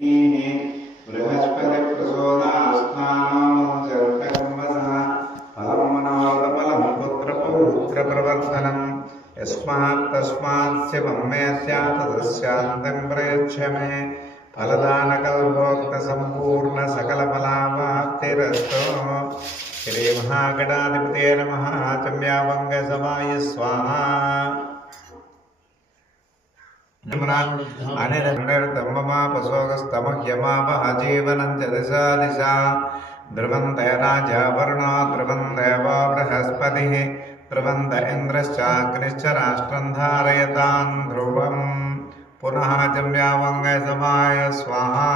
बृहस्पति प्रचोदयास्मानोऽनुचरकर्मसः फलं मनोरथफलं पुत्रपौत्रप्रवर्धनम् यस्मात् तस्मात्स्य मम्मे स्यात् तदस्यान्तं प्रयच्छ मे फलदानकल्पोक्तसम्पूर्णसकलफलावाप्तिरस्तु श्रीमहागणाधिपतये नमः चम्यावङ्गसवाय स्वाहा अनिर्दम्ममापसोगस्तमह्यमापहजीवनं च दिशा दिशा ध्रुवन्त राजा वरुणो ध्रुवं देवो बृहस्पतिः ध्रुवन्त इन्द्रश्चाग्निश्च राष्ट्रं धारयतां ध्रुवं पुनः जम्यावङ्गसमाय स्वाहा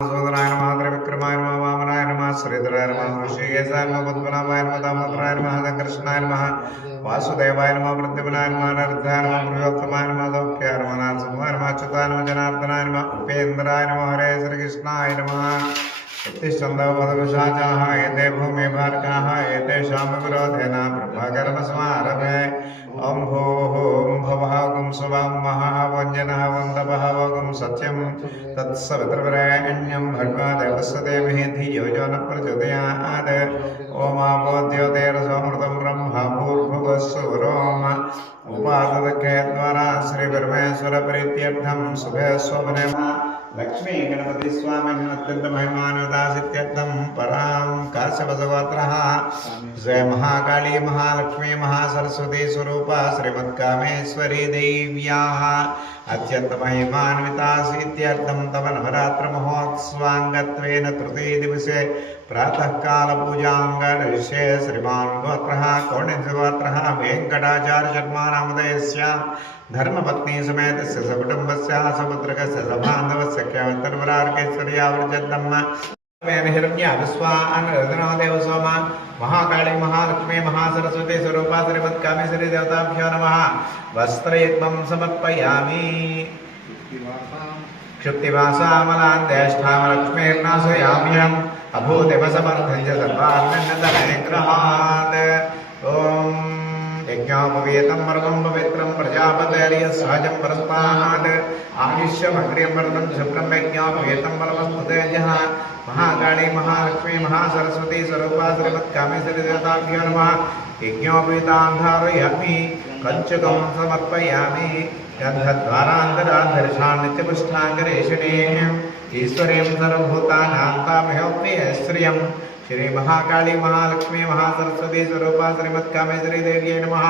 सोदराय नमः त्रिविक्रमाय नमः वामनाय नमः श्रीधराय नमः ऋषिकेशाय नमः पद्मनाभाय नमः दामोदराय नमः कृष्णाय नमः वासुदेवाय नमः प्रद्युम्नाय नमः नरसिंहाय नमः प्रियोत्तमाय नमः सौख्याय नमः नरसिंहाय नमः अच्युताय नमः जनार्दनाय नमः उपेन्द्राय नमः हरे श्रीकृष्णाय नमः उत्तिष्ठन्तवदकुशाचाः एते भूमिभार्गाः एतेषां विरोधेन ब्रह्मकर्मसमारभे ॐ भूः भवः गुं सुवं महः वञ्जनः वन्दपः वगुं सत्यं तत्सवितृवरेण्यं भर्गो देवस्य देवहि धियो यो न प्रचोदयात् ॐ आपोद्योतेरसोऽमृतं ब्रह्म भूर्भुवस्सुरोम उपासदख्यद्वारा श्रीपरमेश्वरप्रीत्यर्थं शुभे स्वप्ने लक्ष्मी गणपति स्वामी अत्यंत महिमानुदासित्यर्थं परां काश्यपसगोत्रः जय महाकाली महालक्ष्मी महासरस्वती स्वरूपा श्रीमत्कामेश्वरी देव्याः अत्यंत महिमान्वितासीत्यर्थं तव नवरात्र महोत्सवांगत्वेन तृतीय दिवसे प्रातः काल पूजांगरिष्ये श्रीमान् गोत्रः कौण्डिन्यगोत्रः वेङ्कटाचार्य शर्मा नामधेयस्य धर्मपत्नी समेत सकुटुम्बस्य सपुत्रकस्य सबान्धवस्य ख्यातर्वरार्केश्वर्यावर्जद्दम्म हिरण्याविश्वानरदनो देव सोम महाकाली महालक्ष्मी महासरस्वती स्वरूपा श्रीमत्कामेश्वरी देवताभ्यो नमः वस्त्रयुग्मं समर्पयामि क्षुप्तिवासामलान् ज्येष्ठामलक्ष्मीर्नाशयाम्यहम् अभूतिमसमर्थं च सर्वान्नतमेग्रहात् ॐ यज्ञोपवीतं वर्गं पवित्रं प्रजापतेर्यस्सहजं परस्तात् आयुष्यमग्र्यं वरदं शुभ्रं यज्ञोपवीतं परमस्तु तेजः महाकाली महालक्ष्मी महासरस्वती स्वरूपा श्रीमत्कामेश्वरी देवताभ्यो नमः यज्ञोपवीतां धारयामि कञ्चुकं समर्पयामि गन्धद्वारान्तराधर्षान् नित्यपुष्टाङ्गरेषिणीम् ईश्वरीं सर्वभूतानां तामह्योक्तिश्रियं श्री महाकाली महालक्ष्मी महासरस्वती स्वरूपा श्रीमत्कामेश्वरी देव्यै नमः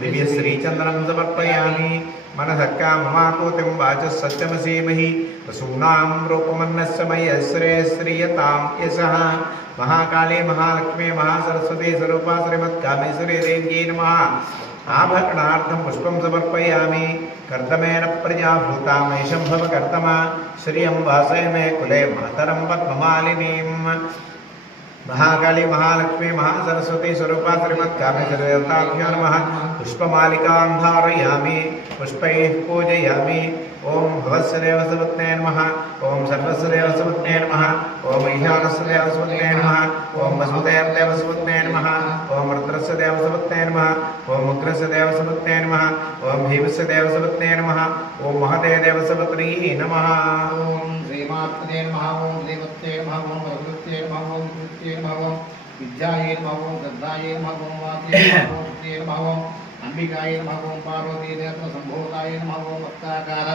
दिव्य श्रीचंद्रं समर्पयामि मनसः काममाकुतिं वाचः सत्यमसीमहि वसूनां रूपमन्नस्य मय्यस्रे श्रीयतां यशः महाकाली महालक्ष्मी महासरस्वती स्वरूपा श्रीमत्कामेश्वरी देव्यै नमः आभरणार्थं पुष्पं समर्पयामि कर्दमेन प्रजाभूता महेशं भव कर्दमा श्रियं वासय मे कुले मातरं पद्ममालिनीं महाकाली महालक्ष्मी महासरस्वती स्वरूपा श्रीमत्कामेश्वरी देवताभ्यो नमः पुष्पमालिकां धारयामि पुष्पैः पूजयामि ओं भवस्य देवसुपत्ने नमः ओं सर्वस्य देवसुपत्ने नमः ओं ईशानस्य देवसुपत्ने नमः ओं वसुदेव देवसुपत्ने नमः ओं रुद्रस्य देवसुपत्ने नमः ओं उग्रस्य देवसुपत्ने नमः ओं भीमस्य देवसुपत्ने नमः ओं महदे देवसुपत्ने नमः ओं श्रीमात्रे नमः ओं देवत्रे नमः ओं वरुणत्रे नमः ओं कृत्रे नमः ओं विद्याये नमः ओं गद्दाये नमः ओं वात्रे नमः ओं सुत्रे नमः ओं अंबिकाये नमः ओं पार्वती देवता संभूताये नमः ओं भक्ताकार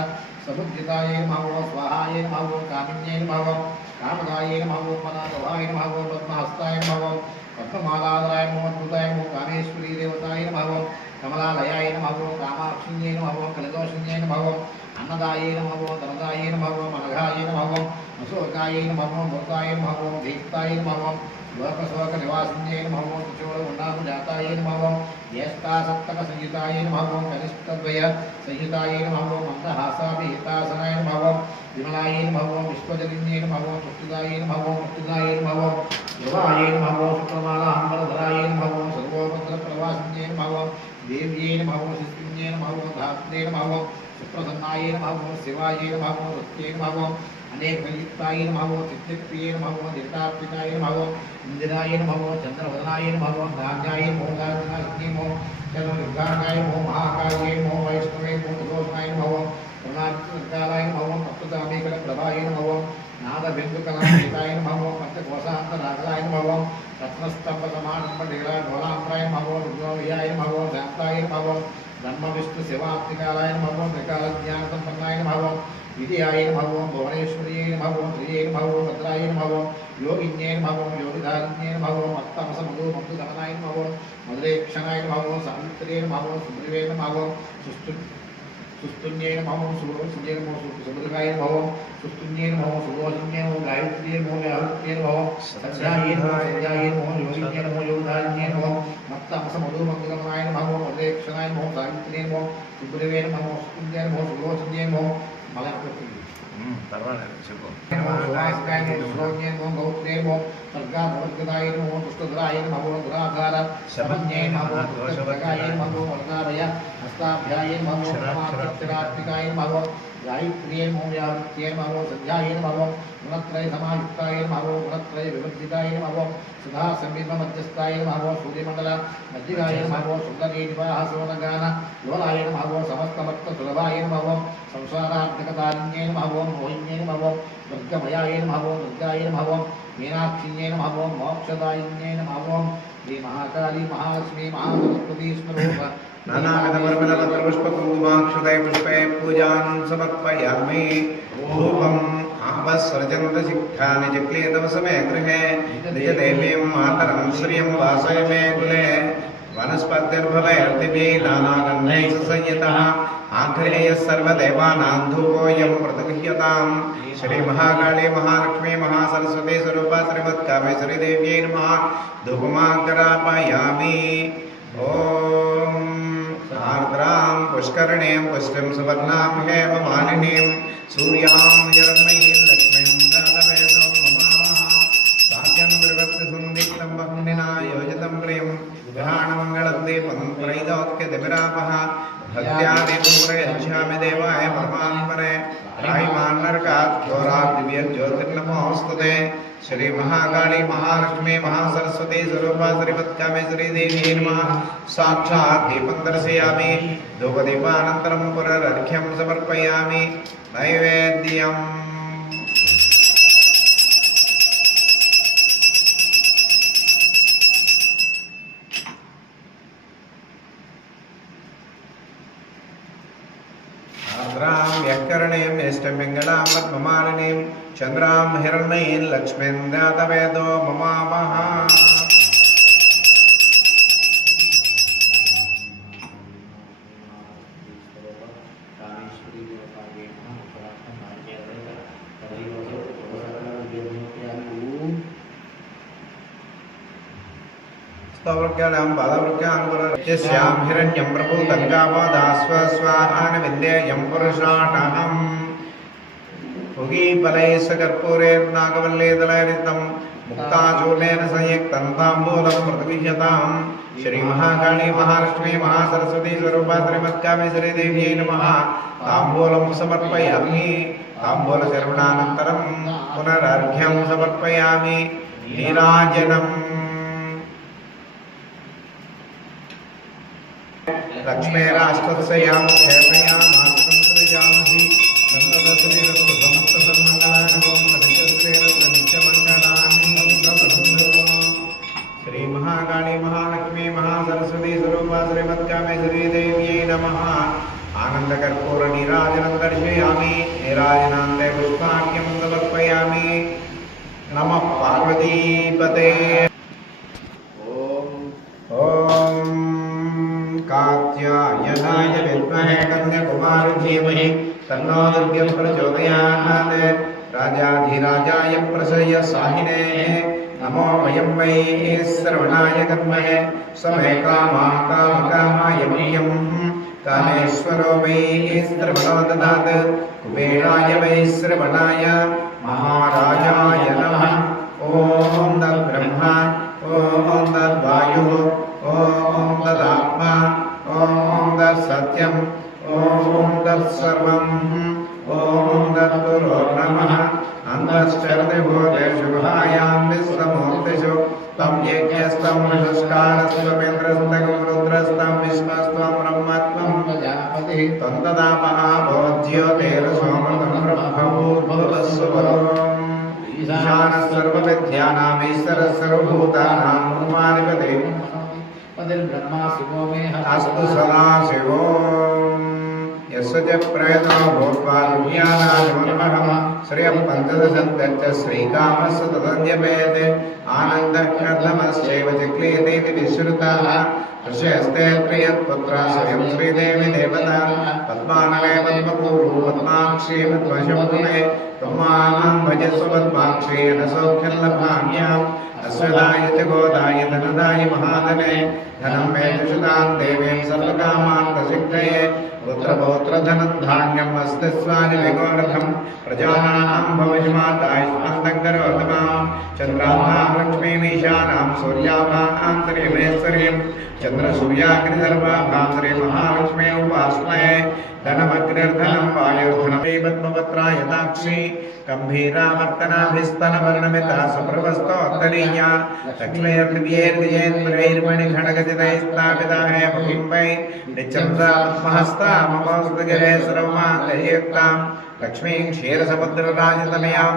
समुद्दिताये नमः ओं स्वाहाये नमः ओं कामिन्ये नमः ओं कामदाये नमः ओं मनाधवाये नमः ओं पद्महस्ताय नमः ओं पद्ममालाधराय नमः ओं अद्भुताय नमः ओं कामेश्वरी देवताये नमः ओं कमलालयाय नमः ओं कामाक्षिण्ये नमः ओं कलिदोषिण्ये नमः ओं अन्नदाये नमः ओं धनदाये नमः ओं अनघाये नमः ओं अशोकाये नमः ओं भूताये नमः ओं दीप्ताये नमः ओं लोकशोकनिवासिन्ये नमः ओं चोळगुण्डानुजाताये नमः ओं ज्येष्ठासप्तकसंयुताये नमः ओं कनिष्ठद्वय संयुताये नमः ओं मन्दहासाभिहितासनाय नमः ओं विमलाये नमः ओं विश्वजनिन्ये नमः ओं मुक्तिदाये नमः ओं मुक्तिदाये नमः ओं ध्रुवाये नमः ओं शुक्रमालाम्बरधराये नमः ओं सर्वोपद्रप्रवासिन्ये नमः ओं देव्ये नमः ओं शिस्तिन्ये नमः ओं धात्रे नमः ओं सुप्रसन्नाये नमः ओं शिवाये नमः ओं सत्ये नमः ओं अनेकयुक्ताये नमः ओं चित्तप्रिये नमः ओं दिष्टार्पिताये नमः ओं इंदिराये नमः ओं चंद्रवदनाये नमः ओं धान्याये नमः ओं गायत्रीये नमः ओं चंद्रदुर्गाये नमः ओं महाकाये नमः ओं वैष्णवे नमः ओं कालाय नमः तत्तदामीकल प्रभाय नमः नादबिन्दुकलाय नमः पंचकोशान्तरागलाय नमः रत्नस्तंभसमानम्बडेला ढोलाम्राय नमः रुद्रविहाय नमः शान्ताय नमः ब्रह्म विष्णु शिवात्मिकालाय नमः त्रिकालज्ञानसम्पन्नाय नमः विद्याय नमः भुवनेश्वर्यै नमः श्रियै नमः भद्राय नमः योगिन्यै नमः योगिधारिण्यै नमः मत्तमसमधुमधुगमनाय नमः मधुरेक्षणाय नमः सावित्र्यै नमः सुग्रीवे नमः सुस्तुन्यै नमः सुरोषिन्यै नमः सुभद्रकाय नमः सुस्तुन्यै नमः सुरोषिन्यै नमः गायत्र्यै नमः व्याहृत्यै नमः सत्यायै नमः योगिन्यै नमः योगिधारिण्यै नमः मत्तमसमधुमधुगमनाय नमः मधुरेक्षणाय नमः सावित्र्यै नमः सुग्रीवे नमः सुस्तुन्यै नमः सुरोषिन्यै नमः गायत्र्यै नमो व्यावृत्यै नमो सध्यायै नमो गुणत्रय समायुक्ताय नमो गुणत्रय विवर्जिताय नमो सुधा संविध मध्यस्थाय नमो सूर्यमंडल मध्यगाय नमो सुंदरी निवाह सोनगान लोलाय नमो समस्त भक्त सुलभाय नमो संसारात्मकतारिण्यै नमो मोहिन्यै नमो दुर्गमयाय नमो दुर्गाय नमो मीनाक्षिण्यै नमो मोक्षदायिन्यै नमो श्री महाकाली महालक्ष्मी महासरस्वती स्वरूप नानाविधपरिमलपत्रपुष्पकुङ्कुमाक्षतै पुष्पे पूजां समर्पयामि धूपम् आपस्सृजन्तसिक्खानि चक्ले तव समे गृहे निजदेवीं मातरं श्रियं वासय मे कुले वनस्पतिर्भवैर्दिभिः नानागन्धैः संयुतः आग्रहेयः सर्वदेवानां धूपोऽयं प्रतिगृह्यताम् श्रीमहाकाली महालक्ष्मी महासरस्वती स्वरूपा श्रीमत्कामेश्वरीदेव्यै नमः धूपमाग्रापयामि ॐ आर्द्रां पुष्करणीं पुष्टिं सुवर्णां हेममालिनीं सूर्यां हिरण्मयीं लक्ष्मीं दातवेदो ममावः साध्यं विवर्तसन्दिग्धं वह्निना योजितं प्रियं विहाणमङ्गलं दीपं त्रैलोक्यदिविरापः भक्त्या दीपं प्रयच्छामि देवाय परमात्मने रायमान्नरकात् घोराद्दिव्यज्योतिर्नमोऽस्तुते श्री महाकाली महालक्ष्मी महासरस्वती स्वरूपा श्रीमत्कामेश्वरी देवी नमः साक्षात् दीपं दर्शयामि धूपदीपानन्तरं पुनरर्घ्यं समर्पयामि नैवेद्यम् आर्द्रां व्यकरणीं निष्टमङ्गलां पद्ममालिनीं चन्द्रां हिरण्मयीं लक्ष्मीं दातवेदो ममावः स्तवृक्याणां बालवृक्यां हिरण्यं प्रभूतं गावदास्वस्वाहानविन्देयं पुरुषाटहम् भुगीफलैस्कर्पूरेर्नागवल्लीदलहरितं मुक्ताचूर्णेन संयुक्तं ताम्बूलं प्रतिगृह्यताम् श्री महाकाली महालक्ष्मी महासरस्वती स्वरूपा श्रीमत्कामेश्वरी देव्यै नमः ताम्बूलं समर्पयामि ताम्बूलशरवणानन्तरं पुनरर्घ्यं समर्पयामि नीराजनम् लक्ष्मीराष्ट्रस्यां क्षेत्रयां मातृजामहि श्री महाकाली महालक्ष्मी महासरस्वती स्वरूपा श्रीमत्कामेश्वरी देव्यै नमः आनंदकर्पूर नीराजनं दर्शयामि नीराजनान्ते पुष्पार्घ्यं समर्पयामि नमः पार्वतीपते ॐ कात्यायनाय विद्महे कन्याकुमारी धीमहि तन्नो दुर्गे प्रचोदयात् राजाधिराजाय प्रसह्य साहिने नमो वयं वै श्रवणाय कर्महे समे कामकामाय मह्यं कामेश्वरो वै श्रवणो ददात् कुबेराय वै श्रवणाय महाराजाय नमः ॐ तद्ब्रह्मा ॐ तद्वायुः ॐ तदात्मा ॐ तत्सत्यं ॐ तत्सर्वं ॐ तद्गुरो नमः अन्तश्चरति भूतेषु गुहायां विश्वमूर्तिषु तं यज्ञस्तं विशस्कारस्त्वमिन्द्रस्तं रुद्रस्तं विश्वस्त्वं ब्रह्मत्वं प्रजापतिः तं तदापः भोज्योते बुद्ध्यानामीश्वरः सर्वभूतानां ब्रह्माधिपते पतिर्ब्रह्मा शिवो मे अस्तु सदा शिवो यस्य च प्रयतो भूत्वा दुर्यानाजमन्महं श्रियं पञ्चदशन्तश्च श्रीकामस्य तदन्यपेते आनन्दकर्दमश्चैव चिक्लीयते विश्रुताः ऋषयस्ते प्रियत्पुत्रा स्वयं श्रीदेवी देवता पद्मानवे पद्मपूर्व पद्माक्षी पद्मशमुने त्वमां भजस्व पद्माक्षी अनसौख्यल्लभाग्याम् अस्वदाय च गोदाय धनदाय महाधने धनं मे दुषितां देवीं सर्वकामान्तसिद्धये पुत्रपौत्रधनं धान्यम् अस्ति स्वानि विगोरथं प्रजानां भविष्यमातायुष्मन्तं करोतमां चन्द्राभां लक्ष्मीमीशानां सूर्याभां श्रीमेश्वरीं चन्द्रसूर्याग्निसर्वाभां श्रीमहालक्ष्मी उपास्महे धनमग्निर्धनं वायुर्धनं पद्मपत्रायताक्षी गम्भीरावर्तनाभिस्तनवर्णमिता सुप्रभस्तोत्तरीया लक्ष्मीर्दिव्यैर्विजयेन्द्रैर्मणिखण्डगदितैः हेमबिम्बै निचन्द्रात्महस्ता ममोस्तगिरे सर्वमाङ्गलयुक्तां लक्ष्मीं क्षीरसमुद्रराजतनयां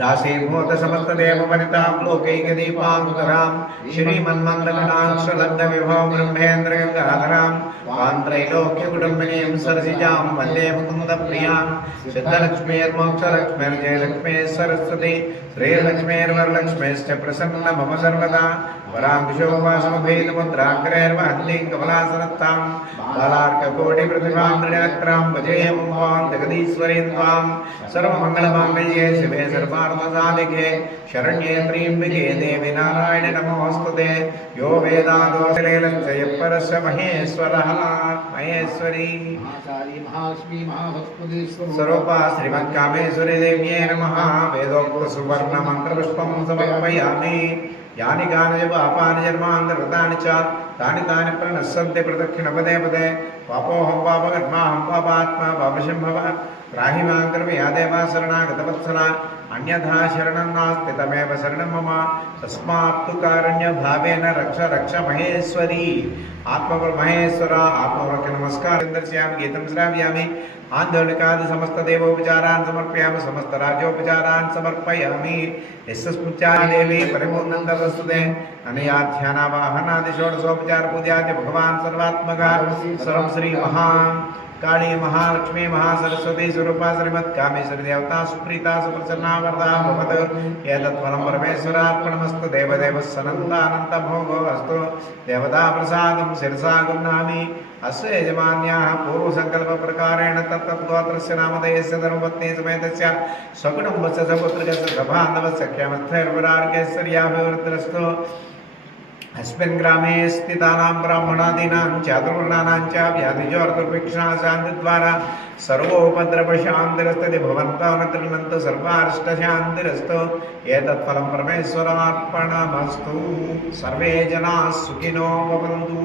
दासीभूतसमस्तदेववनितां लोकैकदीपाङ्कुरां श्रीमन्मन्दगणाक्षलब्धविभव ब्रह्मेन्द्रगङ्गाधरां वान्त्रैलोक्यकुटुम्बिनीं सरसिजां वन्दे मुकुन्दप्रियां सिद्धलक्ष्मीर्मोक्षलक्ष्मीर्जयलक्ष्मीः सरस्वती श्रीलक्ष्मीर्वरलक्ष्मीश्च प्रसन्न मम सर्वदा वराङ्कुशोपासमभेदमुद्राग्रैर्वहन्तीं कमलासनत्तां बालार्ककोटिप्रतिभां त्रिनेत्रां भजेयमुं जगदीश्वरीं त्वां सर्वमङ्गलमाङ्गल्ये शिवे सर्वार्थसाधिके शरण्ये त्र्यम्बके देवी नारायणे नमोऽस्तुते यो वेदादोषलेलं च यः परस्य महेश्वरः महेश्वरी स्वरूपा श्रीमत्कामेश्वरी देव्यै नमः वेदोक्तसुवर्णमन्त्रपुष्पं समर्पयामि यानि कानि पापानि जन्मान्तरकृतानि च तानि तानि प्रणश्यन्ति प्रदक्षिणपदे पदे पापोऽहं पापकर्माहं पापात्मा पापशम्भव त्राहि मां कृपया देवा शरणागतवत्सला अन्यथा शरणं नास्ति तमेव शरणं मम तस्मात् तु कारुण्यभावेन रक्ष रक्ष महेश्वरी आत्ममहेश्वर आत्मवरके नमस्कारं दर्शयामि गीतं श्रावयामि आन्दोलिकादि समस्तदेवोपचारान् समर्पयामि समस्तराज्योपचारान् समर्पयामि यस्य स्मृत्या देवी परिपूर्णं तदस्तुते अनया ध्यानावाहनादि षोडशोपचारपूजाद्य भगवान् सर्वात्मका सर्वं श्री काली महालक्ष्मी महासरस्वती स्वरूपा श्रीमत्कामेश्वरी देवता सुप्रीता सुप्रसन्ना वरदा भवतु एतत्फलं परमेश्वरार्पणमस्तु देवदेवः सनन्दानन्तभोगो अस्तु देवता प्रसादं शिरसा गृह्णामि अस्य यजमान्याः पूर्वसङ्कल्पप्रकारेण तत्तद्गोत्रस्य नामधेयस्य धर्मपत्नी समेतस्य स्वकुटुम्बस्य सपुत्रस्य सबान्धवस्य सख्यमस्थैर्वरार्गैश्वर्याभिवृद्धिरस्तु अस्मिन् ग्रामे स्थितानां ब्राह्मणादीनां चातुर्वर्णानां च व्याधिजोर्दुर्भिक्षाशान्तिद्वारा सर्वोपद्रवशान्तिरस्तु भवन्तः न तृण्वन्तु सर्वारिष्टशान्तिरस्तु एतत्फलं परमेश्वरार्पणमस्तु सर्वे जनाः सुखिनो भवन्तु।